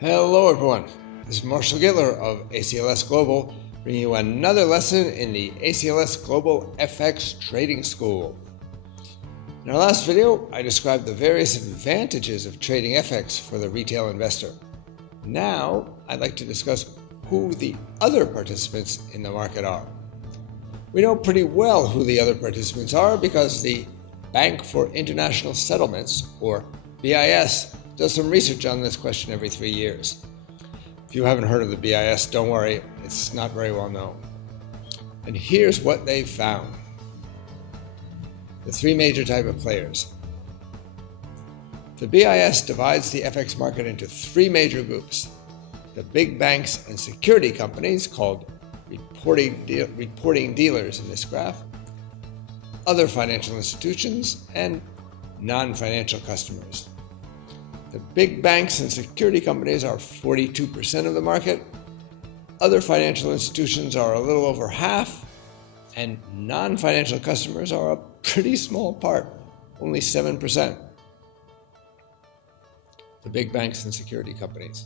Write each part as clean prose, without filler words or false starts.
Hello everyone, this is Marshall Gittler of ACLS Global, bringing you another lesson in the ACLS Global FX Trading School. In our last video, I described the various advantages of trading FX for the retail investor. Now, I'd like to discuss who the other participants in the market are. We know pretty well who the other participants are because the Bank for International Settlements, or BIS, does some research on this question every 3 years. If you haven't heard of the BIS, don't worry, it's not very well known. And here's what they've found. The three major types of players. The BIS divides the FX market into three major groups. The big banks and security companies, called reporting dealers in this graph, other financial institutions, and non-financial customers. The big banks and security companies are 42% of the market, other financial institutions are a little over half, and non-financial customers are a pretty small part, only 7%. The big banks and security companies.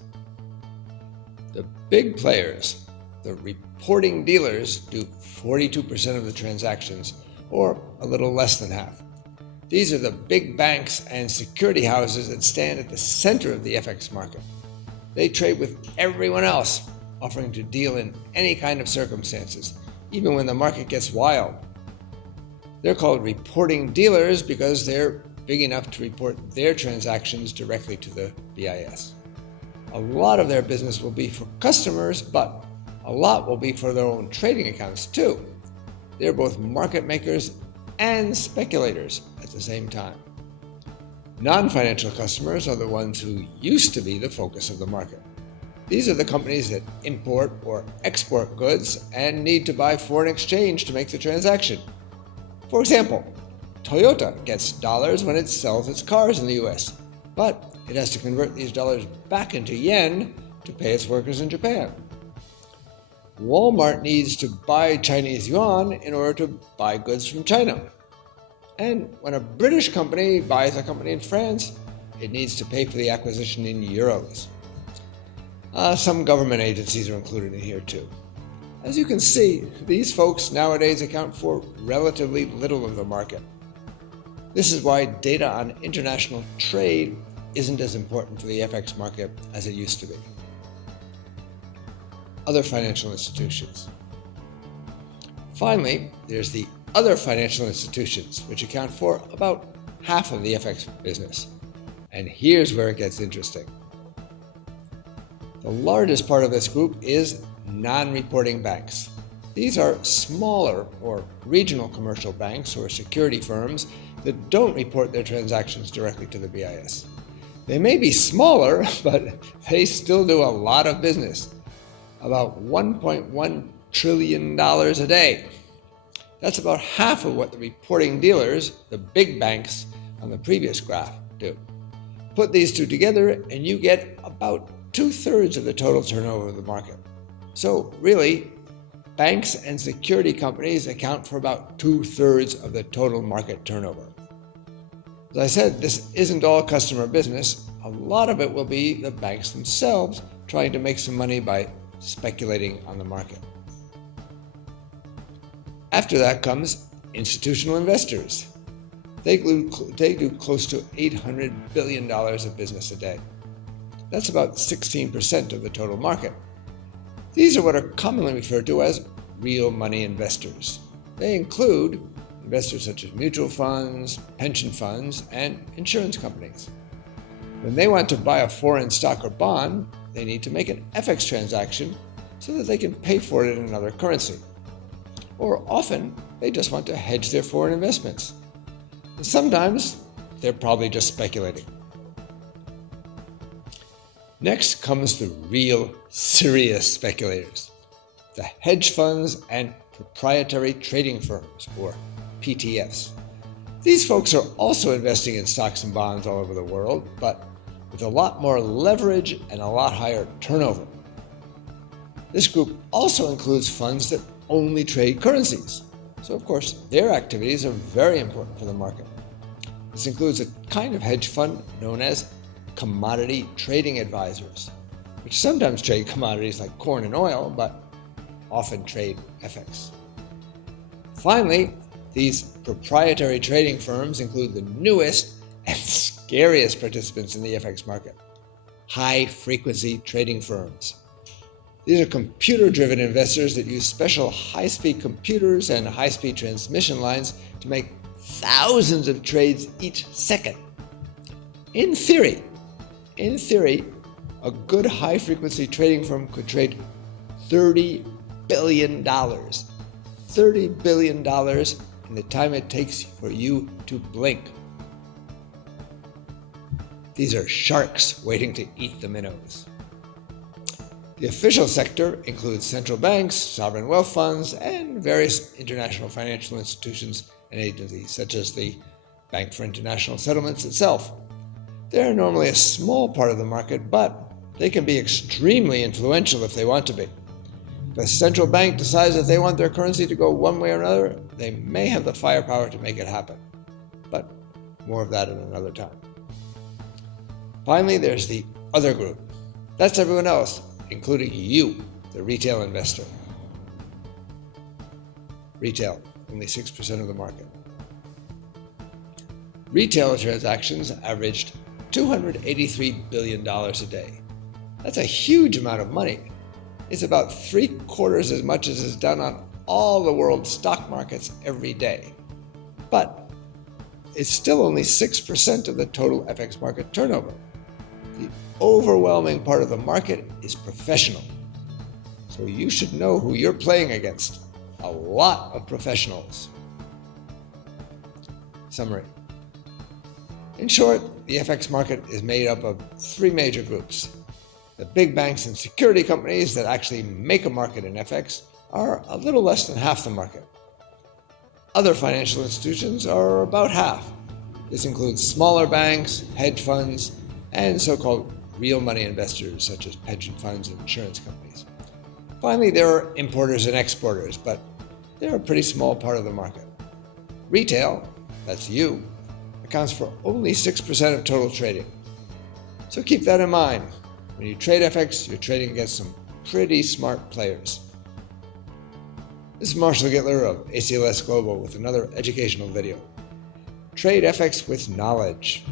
The big players, the reporting dealers, do 42% of the transactions, or a little less than half. These are the big banks and security houses that stand at the center of the FX market. They trade with everyone else, offering to deal in any kind of circumstances, even when the market gets wild. They're called reporting dealers because they're big enough to report their transactions directly to the BIS. A lot of their business will be for customers, but a lot will be for their own trading accounts too. They're both market makers and speculators at the same time. Non-financial customers are the ones who used to be the focus of the market. These are the companies that import or export goods and need to buy foreign exchange to make the transaction. For example, Toyota gets dollars when it sells its cars in the US, but it has to convert these dollars back into yen to pay its workers in Japan. Walmart needs to buy Chinese yuan in order to buy goods from China. And when a British company buys a company in France, it needs to pay for the acquisition in euros. Some government agencies are included in here too. As you can see, these folks nowadays account for relatively little of the market. This is why data on international trade isn't as important for the FX market as it used to be. Other financial institutions. Finally, there's the other financial institutions, which account for about half of the FX business. And here's where it gets interesting. The largest part of this group is non-reporting banks. These are smaller or regional commercial banks or security firms that don't report their transactions directly to the BIS. They may be smaller, but they still do a lot of business. About $1.1 trillion a day. That's about half of what the reporting dealers, the big banks on the previous graph, do. Put these two together and you get about 2/3 of the total turnover of the market. So really, banks and security companies account for about 2/3 of the total market turnover. As I said, this isn't all customer business. A lot of it will be the banks themselves trying to make some money by speculating on the market. After that comes institutional investors. They do close to $800 billion of business a day. That's about 16% of the total market. These are what are commonly referred to as real money investors. They include investors such as mutual funds, pension funds, and insurance companies. When they want to buy a foreign stock or bond, they need to make an FX transaction so that they can pay for it in another currency. Or often, they just want to hedge their foreign investments. And sometimes, they're probably just speculating. Next comes the real serious speculators, the hedge funds and proprietary trading firms, or PTFs. These folks are also investing in stocks and bonds all over the world, but with a lot more leverage and a lot higher turnover. This group also includes funds that only trade currencies. So of course, their activities are very important for the market. This includes a kind of hedge fund known as commodity trading advisors. which sometimes trade commodities like corn and oil, but often trade FX. Finally, these proprietary trading firms include the newest and scariest participants in the FX market: high-frequency trading firms. These are computer-driven investors that use special high-speed computers and high-speed transmission lines to make thousands of trades each second. In theory, a good high-frequency trading firm could trade $30 billion. $30 billion in the time it takes for you to blink. These are sharks waiting to eat the minnows. The official sector includes central banks, sovereign wealth funds, and various international financial institutions and agencies, such as the Bank for International Settlements itself. They're normally a small part of the market, but they can be extremely influential if they want to be. If a central bank decides that they want their currency to go one way or another, they may have the firepower to make it happen. But more of that at another time. Finally, there's the other group. That's everyone else, including you, the retail investor. Retail, only 6% of the market. Retail transactions averaged $283 billion a day. That's a huge amount of money. It's about 3/4 as much as is done on all the world's stock markets every day. But it's still only 6% of the total FX market turnover. The overwhelming part of the market is professional. So you should know who you're playing against. A lot of professionals. Summary. In short, the FX market is made up of three major groups. The big banks and security companies that actually make a market in FX are a little less than half the market. Other financial institutions are about half. This includes smaller banks, hedge funds, and so-called real money investors such as pension funds and insurance companies. Finally, there are importers and exporters, but they're a pretty small part of the market. Retail, that's you, accounts for only 6% of total trading. So keep that in mind. When you trade FX, you're trading against some pretty smart players. This is Marshall Gittler of ACLS Global with another educational video. Trade FX with knowledge.